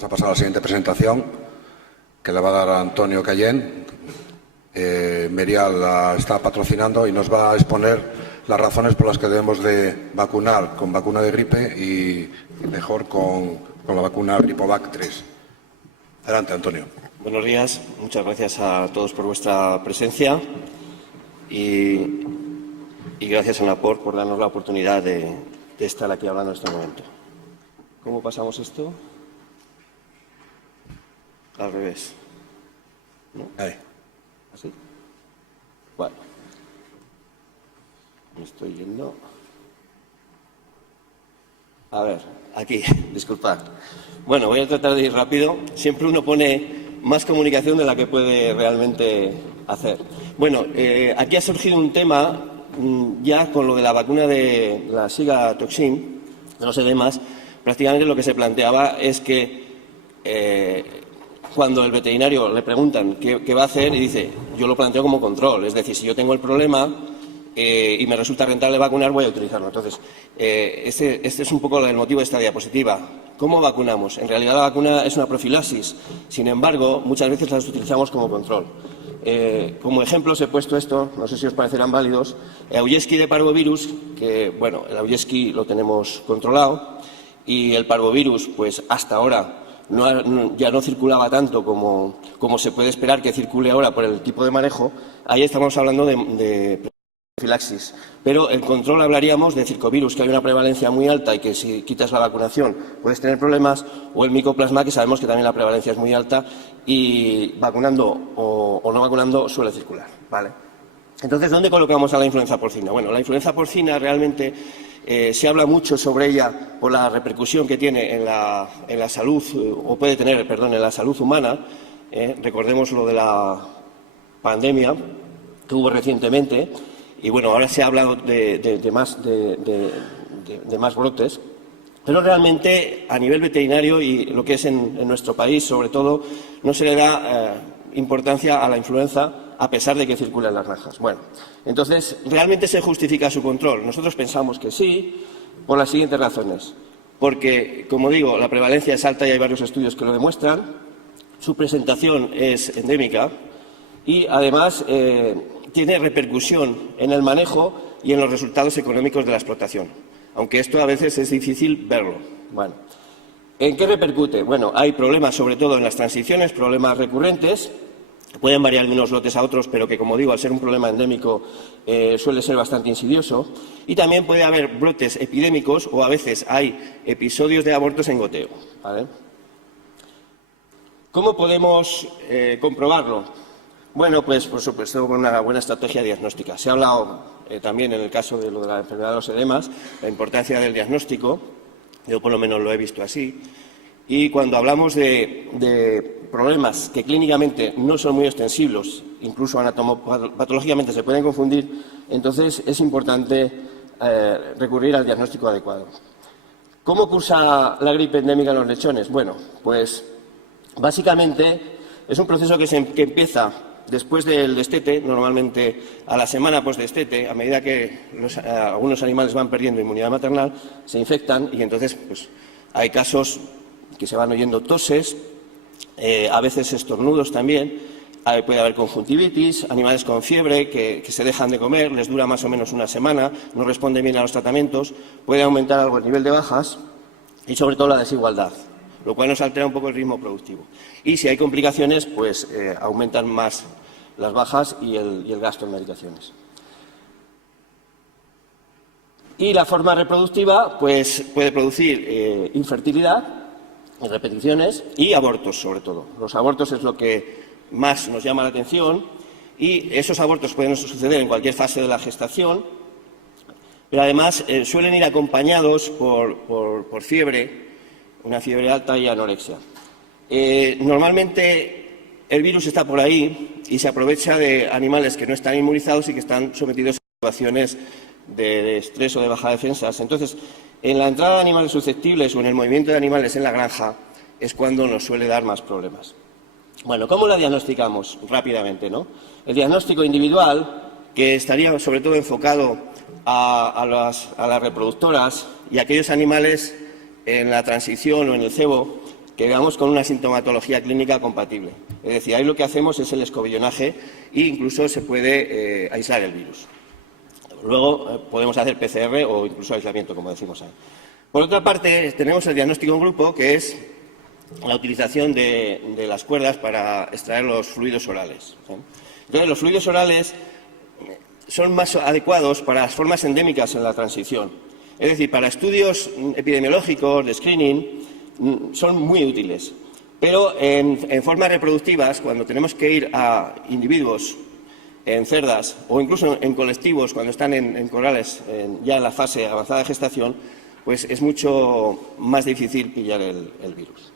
Vamos a pasar a la siguiente presentación, que le va a dar a Antonio Cayén. Merial la está patrocinando y nos va a exponer las razones por las que debemos de vacunar con vacuna de gripe y mejor con la vacuna Gripovac 3. Adelante, Antonio. Buenos días, muchas gracias a todos por vuestra presencia y gracias a NAPOR por darnos la oportunidad de estar aquí hablando en este momento. ¿Cómo pasamos esto? Al revés. ¿No? Ahí. ¿Así? Bueno. Me estoy yendo. A ver, aquí, disculpad. Bueno, voy a tratar de ir rápido. Siempre uno pone más comunicación de la que puede realmente hacer. Bueno, aquí ha surgido un tema ya con lo de la vacuna de la Sigatoxin, de los edemas. Prácticamente lo que se planteaba es que cuando el veterinario le preguntan qué va a hacer, y dice, yo lo planteo como control, es decir, si yo tengo el problema y me resulta rentable vacunar, voy a utilizarlo. Entonces, este es un poco el motivo de esta diapositiva. ¿Cómo vacunamos? En realidad la vacuna es una profilaxis, sin embargo, muchas veces las utilizamos como control. Como ejemplos he puesto esto, no sé si os parecerán válidos, Euyesky de parvovirus, que bueno, el Euyesky lo tenemos controlado y el parvovirus, pues hasta ahora ya no circulaba tanto como se puede esperar que circule ahora por el tipo de manejo. Ahí estamos hablando de profilaxis. Pero en control hablaríamos de circovirus, que hay una prevalencia muy alta y que si quitas la vacunación puedes tener problemas, o el micoplasma, que sabemos que también la prevalencia es muy alta y vacunando o no vacunando suele circular. ¿Vale? Entonces, ¿dónde colocamos a la influenza porcina? Bueno, la influenza porcina realmente se habla mucho sobre ella por la repercusión que tiene en la salud, o puede tener, perdón, en la salud humana. Recordemos lo de la pandemia que hubo recientemente. Y bueno, ahora se ha hablado de más brotes, pero realmente a nivel veterinario y lo que es en nuestro país, sobre todo, no se le da importancia a la influenza a pesar de que circula en las granjas. Bueno, entonces, ¿realmente se justifica su control? Nosotros pensamos que sí, por las siguientes razones. Porque, como digo, la prevalencia es alta y hay varios estudios que lo demuestran, su presentación es endémica y, además, tiene repercusión en el manejo y en los resultados económicos de la explotación, aunque esto a veces es difícil verlo. Bueno, ¿en qué repercute? Bueno, hay problemas sobre todo en las transiciones, problemas recurrentes, pueden variar de unos lotes a otros, pero que, como digo, al ser un problema endémico suele ser bastante insidioso, y también puede haber brotes epidémicos o a veces hay episodios de abortos en goteo. ¿Vale? ¿Cómo podemos comprobarlo? Bueno, pues por supuesto con una buena estrategia diagnóstica. Se ha hablado también en el caso de lo de la enfermedad de los edemas, la importancia del diagnóstico, yo por lo menos lo he visto así, y cuando hablamos de problemas que clínicamente no son muy extensibles, incluso anatomopatológicamente se pueden confundir, entonces es importante recurrir al diagnóstico adecuado. ¿Cómo cursa la gripe endémica en los lechones? Bueno, pues básicamente es un proceso que empieza después del destete, normalmente a la semana post-destete, a medida que algunos animales van perdiendo inmunidad maternal, se infectan y entonces pues, hay casos que se van oyendo toses, a veces estornudos también, puede haber conjuntivitis, animales con fiebre que se dejan de comer, les dura más o menos una semana, no responden bien a los tratamientos, puede aumentar algo el nivel de bajas y sobre todo la desigualdad, lo cual nos altera un poco el ritmo productivo. Y si hay complicaciones, pues aumentan más las bajas y el gasto en medicaciones. Y la forma reproductiva, pues puede producir infertilidad, repeticiones y abortos, sobre todo. Los abortos es lo que más nos llama la atención y esos abortos pueden suceder en cualquier fase de la gestación, pero además suelen ir acompañados por fiebre, una fiebre alta y anorexia. Normalmente el virus está por ahí y se aprovecha de animales que no están inmunizados y que están sometidos a situaciones de estrés o de baja defensas. Entonces, en la entrada de animales susceptibles o en el movimiento de animales en la granja es cuando nos suele dar más problemas. Bueno, ¿cómo la diagnosticamos? Rápidamente, ¿no? El diagnóstico individual, que estaría sobre todo enfocado a las reproductoras y a aquellos animales en la transición o en el cebo que veamos con una sintomatología clínica compatible. Es decir, ahí lo que hacemos es el escobillonaje e incluso se puede aislar el virus. Luego podemos hacer PCR o incluso aislamiento, como decimos ahí. Por otra parte, tenemos el diagnóstico en grupo, que es la utilización de las cuerdas para extraer los fluidos orales. Entonces, los fluidos orales son más adecuados para las formas endémicas en la transición. Es decir, para estudios epidemiológicos, de screening, son muy útiles. Pero en formas reproductivas, cuando tenemos que ir a individuos en cerdas o incluso en colectivos, cuando están en corales ya en la fase avanzada de gestación, pues es mucho más difícil pillar el virus.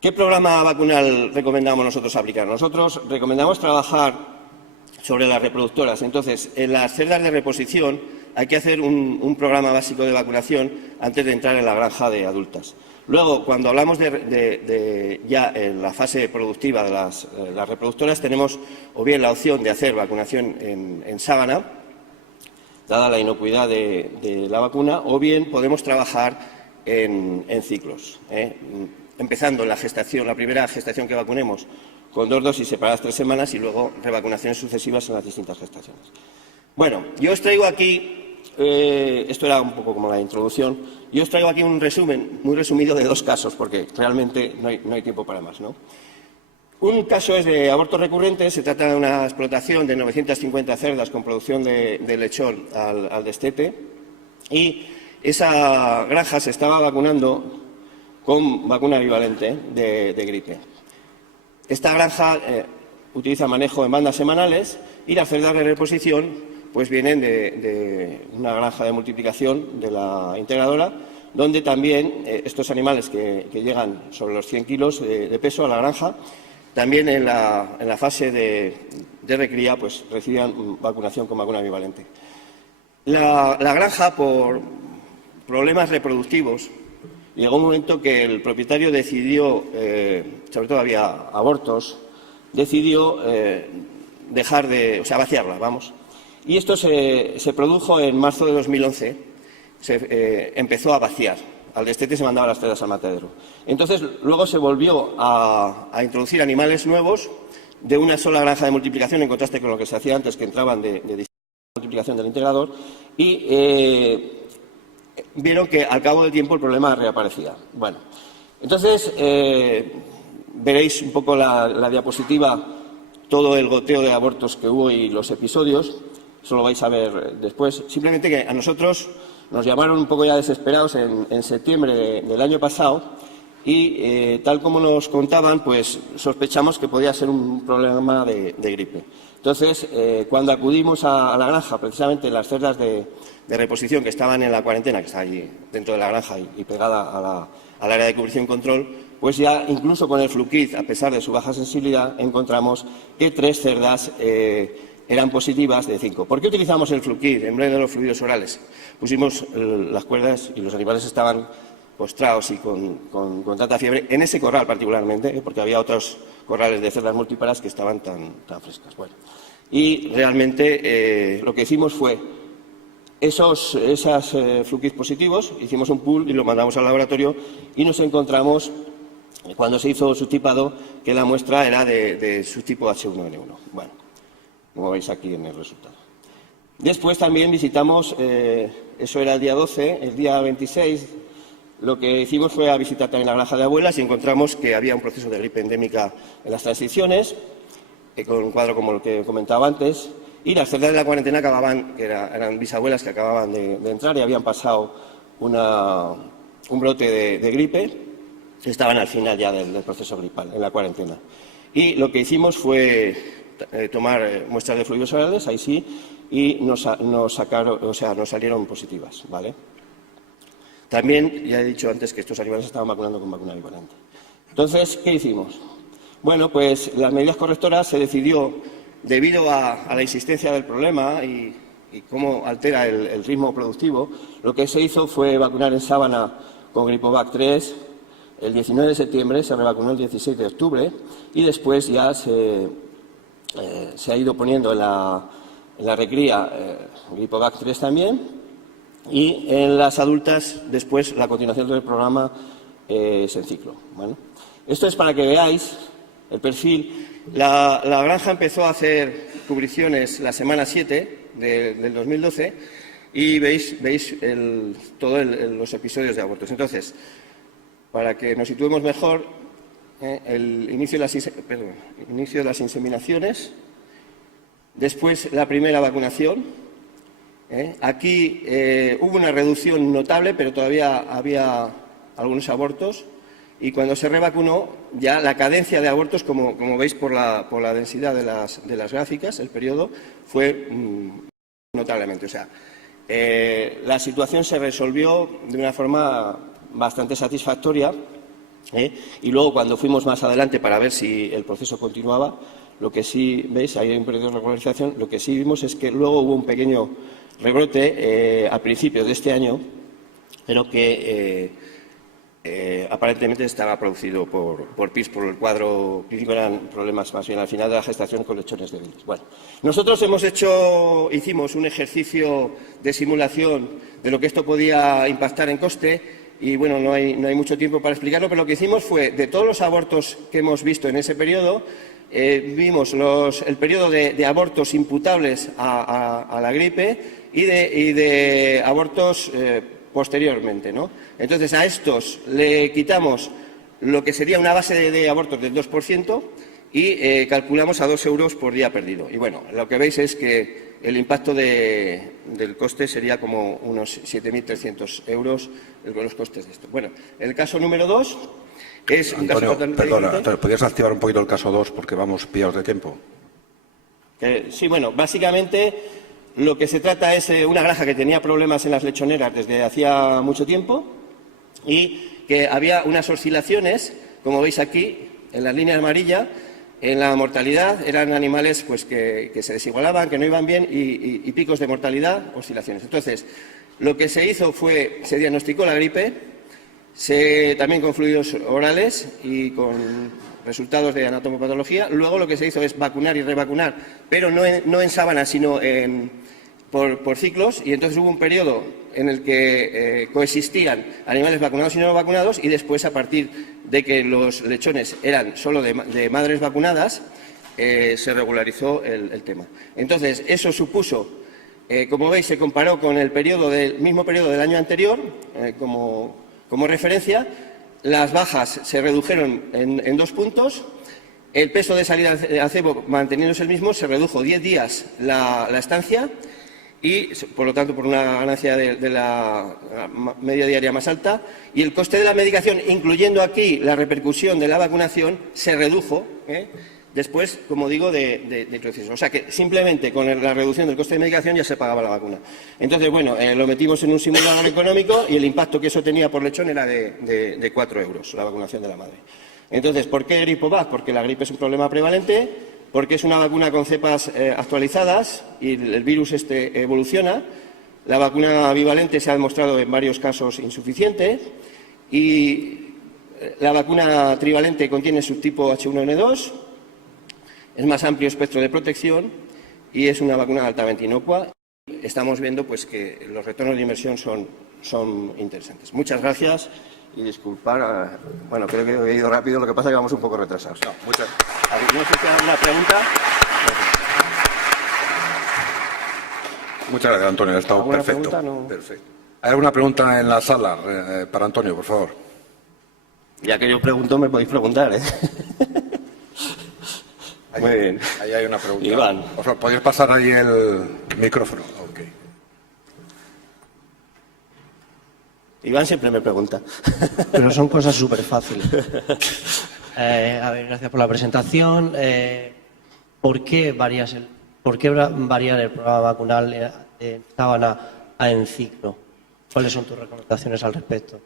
¿Qué programa vacunal recomendamos nosotros aplicar? Nosotros recomendamos trabajar sobre las reproductoras. Entonces, en las cerdas de reposición hay que hacer un programa básico de vacunación antes de entrar en la granja de adultas. Luego, cuando hablamos ya en la fase productiva de las reproductoras, tenemos o bien la opción de hacer vacunación en sábana, dada la inocuidad de la vacuna, o bien podemos trabajar en ciclos, empezando en la gestación, la primera gestación que vacunemos, con 2 dosis separadas 3 semanas y luego revacunaciones sucesivas en las distintas gestaciones. Bueno, yo os traigo aquí, esto era un poco como la introducción, yo os traigo aquí un resumen muy resumido de 2 casos, porque realmente no hay tiempo para más, ¿no? Un caso es de abortos recurrentes, se trata de una explotación de 950 cerdas con producción de lechón al destete, y esa granja se estaba vacunando con vacuna bivalente de gripe. Esta granja utiliza manejo en bandas semanales y las cerdas de reposición pues vienen de una granja de multiplicación de la integradora, donde también estos animales que llegan sobre los 100 kilos de peso a la granja, también en la fase de recría pues recibían vacunación con vacuna bivalente. La granja, por problemas reproductivos, llegó un momento que el propietario decidió, sobre todo había abortos, decidió vaciarla, vamos. Y esto se produjo en marzo de 2011, empezó a vaciar. Al destete se mandaba las cerdas al matadero. Entonces, luego se volvió a introducir animales nuevos de una sola granja de multiplicación, en contraste con lo que se hacía antes, que entraban de distinta multiplicación del integrador, y vieron que al cabo del tiempo el problema reaparecía. Bueno, entonces veréis un poco la diapositiva, todo el goteo de abortos que hubo y los episodios, eso lo vais a ver después. Simplemente que a nosotros nos llamaron un poco ya desesperados en septiembre del año pasado y tal como nos contaban, pues sospechamos que podía ser un problema de gripe. Entonces, cuando acudimos a la granja, precisamente las cerdas de reposición que estaban en la cuarentena, que está allí dentro de la granja y pegada al área de cubrición y control, pues ya incluso con el Fluquid, a pesar de su baja sensibilidad, encontramos que 3 cerdas eran positivas de 5. ¿Por qué utilizamos el Fluquid en vez de los fluidos orales? Pusimos las cuerdas y los animales estaban postrados y con tanta fiebre, en ese corral particularmente, porque había otros corrales de cerdas múltiplas que estaban tan frescas. Bueno, y realmente lo que hicimos fue esas Fluquid positivos, hicimos un pool y lo mandamos al laboratorio y nos encontramos, cuando se hizo su tipado, que la muestra era de su tipo H1N1. Bueno, como veis aquí en el resultado. Después también visitamos, eso era el día 12, el día 26, lo que hicimos fue a visitar también la granja de abuelas y encontramos que había un proceso de gripe endémica en las transiciones, con un cuadro como el que comentaba antes, y las cerdas de la cuarentena eran bisabuelas que acababan de entrar y habían pasado un brote de gripe, estaban al final ya del proceso gripal, en la cuarentena. Y lo que hicimos fue tomar muestras de fluidos orales, ahí sí, y nos salieron positivas, ¿vale? También, ya he dicho antes que estos animales estaban vacunando con vacuna bivalente. Entonces, ¿qué hicimos? Bueno, pues las medidas correctoras se decidió, debido a la insistencia del problema y cómo altera el ritmo productivo, lo que se hizo fue vacunar en sábana con Gripovac 3 el 19 de septiembre, se revacunó el 16 de octubre y después ya se ha ido poniendo en la recría Gripovac 3 también, y en las adultas después la continuación del programa es en ciclo. Bueno, esto es para que veáis el perfil. La granja empezó a hacer cubriciones la semana 7 del 2012 y veis todos los episodios de abortos. Entonces, para que nos situemos mejor, el inicio de las inseminaciones, después la primera vacunación. Aquí hubo una reducción notable, pero todavía había algunos abortos. Y cuando se revacunó, ya la cadencia de abortos, como veis por la densidad de las gráficas, el periodo, fue notablemente. O sea, la situación se resolvió de una forma bastante satisfactoria. Y luego, cuando fuimos más adelante para ver si el proceso continuaba, lo que sí, veis, ahí hay un periodo de regularización, lo que sí vimos es que luego hubo un pequeño rebrote a principios de este año, pero que aparentemente estaba producido por PIRS, por el cuadro clínico. Eran problemas más bien al final de la gestación con lechones débiles. Bueno, nosotros hicimos un ejercicio de simulación de lo que esto podía impactar en coste y, bueno, no hay mucho tiempo para explicarlo, pero lo que hicimos fue, de todos los abortos que hemos visto en ese periodo, vimos el periodo de abortos imputables a la gripe y de abortos posteriormente, ¿no? Entonces, a estos le quitamos lo que sería una base de abortos del 2% y calculamos a 2 euros por día perdido. Y, bueno, lo que veis es que el impacto del coste sería como unos 7.300 euros los costes de esto. Bueno, el caso número 2 es un caso totalmente perdona, Antonio, ¿podrías activar un poquito el caso 2 porque vamos pillados de tiempo? Sí, bueno, básicamente lo que se trata es una granja que tenía problemas en las lechoneras desde hacía mucho tiempo y que había unas oscilaciones, como veis aquí, en la línea amarilla, en la mortalidad. Eran animales pues que se desigualaban, que no iban bien y picos de mortalidad, oscilaciones. Entonces, lo que se hizo fue, se diagnosticó la gripe, también con fluidos orales y con resultados de anatomopatología. Luego lo que se hizo es vacunar y revacunar, pero no en sábanas, sino por ciclos, y entonces hubo un periodo en el que coexistían animales vacunados y no vacunados, y después, a partir de que los lechones eran solo de madres vacunadas, se regularizó el tema. Entonces, eso supuso, como veis, se comparó con el mismo periodo del año anterior, como referencia. Las bajas se redujeron en 2 puntos. El peso de salida al cebo, manteniéndose el mismo, se redujo 10 días la estancia y, por lo tanto, por una ganancia de la media diaria más alta. Y el coste de la medicación, incluyendo aquí la repercusión de la vacunación, se redujo después, como digo, de proceso. O sea que simplemente con la reducción del coste de medicación ya se pagaba la vacuna. Entonces, bueno, lo metimos en un simulador económico y el impacto que eso tenía por lechón era de 4 euros, la vacunación de la madre. Entonces, ¿por qué Gripovac? Porque la gripe es un problema prevalente, porque es una vacuna con cepas actualizadas y el virus evoluciona. La vacuna bivalente se ha demostrado en varios casos insuficiente y la vacuna trivalente contiene subtipo H1N2, es más amplio espectro de protección y es una vacuna altamente inocua. Estamos viendo pues que los retornos de inversión son interesantes. Muchas gracias. Y disculpar, bueno, creo que he ido rápido, lo que pasa es que vamos un poco retrasados. No sé si hay alguna pregunta. Muchas gracias, Antonio, ha estado perfecto. Pregunta? No. Perfecto. ¿Hay alguna pregunta en la sala para Antonio, por favor? Ya que yo pregunto, me podéis preguntar, ¿eh? Muy bien. Ahí hay una pregunta. Iván. Por favor, ¿podéis pasar ahí el micrófono? Ok. Iván siempre me pregunta. Pero son cosas súper fáciles. A ver, gracias por la presentación. ¿Por qué variar el programa vacunal de sábana a en ciclo? ¿Cuáles son tus recomendaciones al respecto?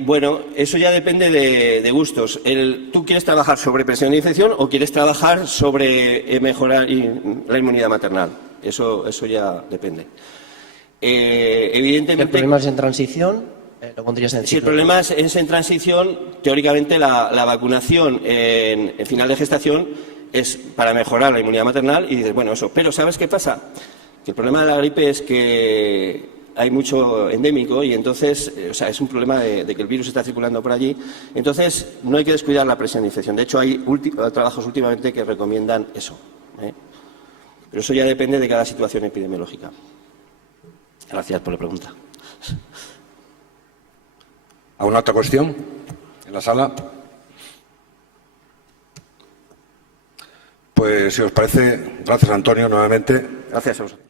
Bueno, eso ya depende de gustos. ¿Tú quieres trabajar sobre presión de infección o quieres trabajar sobre mejorar la inmunidad maternal? Eso ya depende. Evidentemente, ¿El problema es en transición? ¿Lo pondrías en ciclo? Si el problema es en transición, teóricamente la vacunación en final de gestación es para mejorar la inmunidad maternal y dices, bueno, eso. Pero ¿sabes qué pasa? Que el problema de la gripe es que hay mucho endémico y entonces, o sea, es un problema de que el virus está circulando por allí. Entonces, no hay que descuidar la presión de infección. De hecho, hay trabajos últimamente que recomiendan eso. Pero eso ya depende de cada situación epidemiológica. Gracias por la pregunta. ¿Alguna otra cuestión en la sala? Pues, si os parece, gracias, Antonio, nuevamente. Gracias a vosotros.